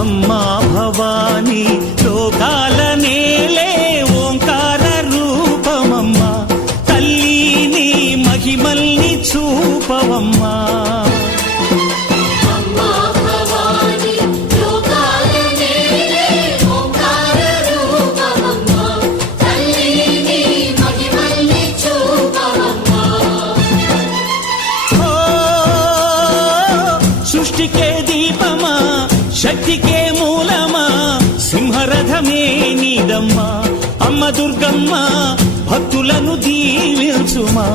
అమ్మా భవానీ లోకాల నేలే ఓంకార రూపమమ్మా, తల్లి నీ మహిమల్ని చూపవమ్మా. సృష్టికే దీపమా, శక్తికే మూలమా, సింహరథమే నీదమ్మా. అమ్మ దుర్గమ్మ భక్తులను దీవించుమా.